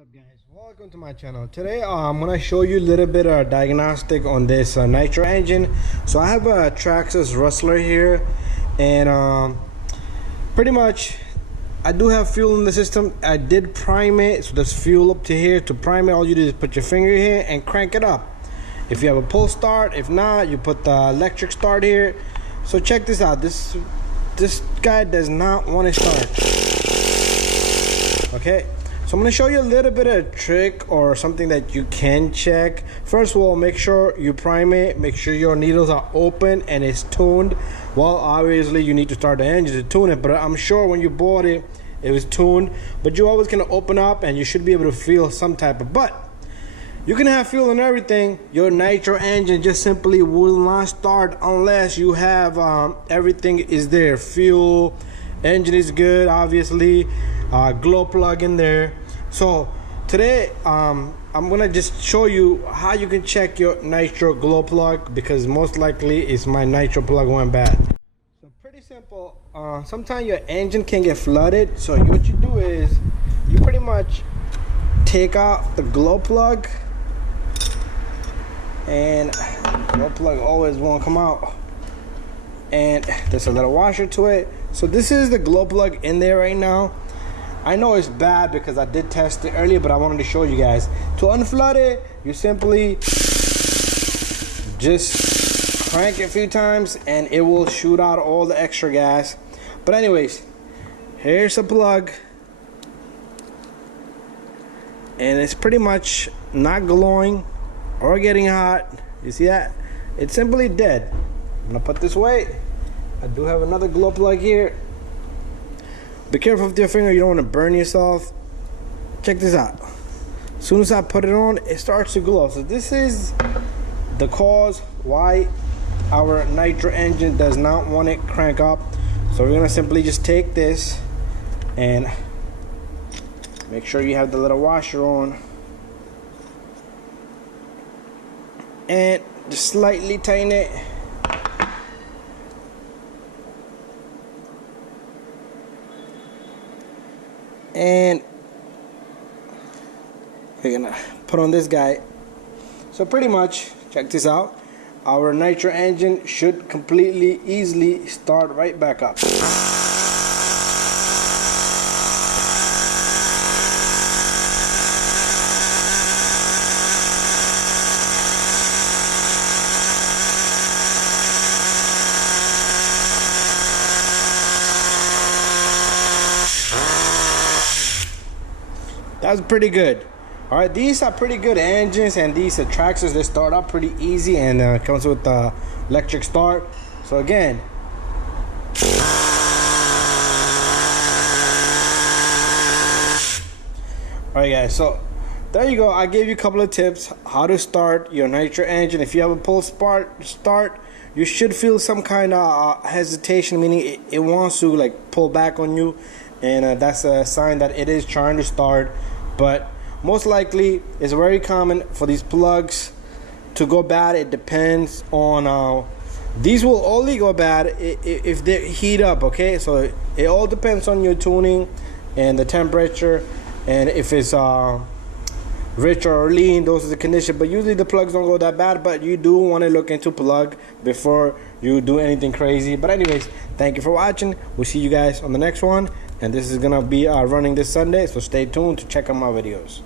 What's up, guys? Welcome to my channel. Today I'm gonna show you a little bit of diagnostic on this Nitro engine. So I have a Traxxas rustler here, and pretty much I do have fuel in the system. I did prime it, so there's fuel up to here. To prime it, all you do is put your finger here and crank it up. If you have a pull start, if not, you put the electric start here. So check this out. This guy does not want to start. Okay, so I'm going to show you a little bit of a trick or something that you can check. First of all, make sure you prime it, make sure your needles are open and it's tuned. Well, obviously you need to start the engine to tune it, but I'm sure when you bought it, it was tuned. But you always going to open up and you should be able to feel some type of, but you can have fuel and everything. Your Nitro engine just simply will not start unless you have everything is there. Fuel, engine is good, obviously, glow plug in there. So today I'm gonna just show you how you can check your Nitro glow plug, because most likely it's my Nitro plug went bad. So pretty simple. Sometimes your engine can get flooded, so what you do is you pretty much take out the glow plug, and glow plug always won't come out, and there's a little washer to it. So this is the glow plug in there right now. I know it's bad because I did test it earlier, but I wanted to show you guys. To unflood it, you simply just crank it a few times and it will shoot out all the extra gas. But anyways, here's a plug, and it's pretty much not glowing or getting hot. You see that? It's simply dead. I'm gonna put this away. I do have another glow plug here. Be careful with your finger, you don't want to burn yourself. Check this out. As soon as I put it on, it starts to glow. So this is the cause why our Nitro engine does not want it crank up. So we're gonna simply just take this and make sure you have the little washer on, and just slightly tighten it. And we're gonna put on this guy. So pretty much, check this out, our Nitro engine should completely easily start right back up. That's pretty good. All right, these are pretty good engines, and these are Traxxas. They start up pretty easy, and comes with the electric start. So again, all right, guys. So there you go. I gave you a couple of tips how to start your Nitro engine. If you have a pull start, you should feel some kind of hesitation, meaning it wants to like pull back on you, and that's a sign that it is trying to start. But most likely it's very common for these plugs to go bad. It depends on these will only go bad if they heat up. Okay, so it all depends on your tuning and the temperature, and if it's rich or lean, those are the conditions. But usually the plugs don't go that bad, but you do want to look into plug before you do anything crazy. But anyways, thank you for watching. We'll see you guys on the next one, and this is gonna be running this Sunday, so stay tuned to check out my videos.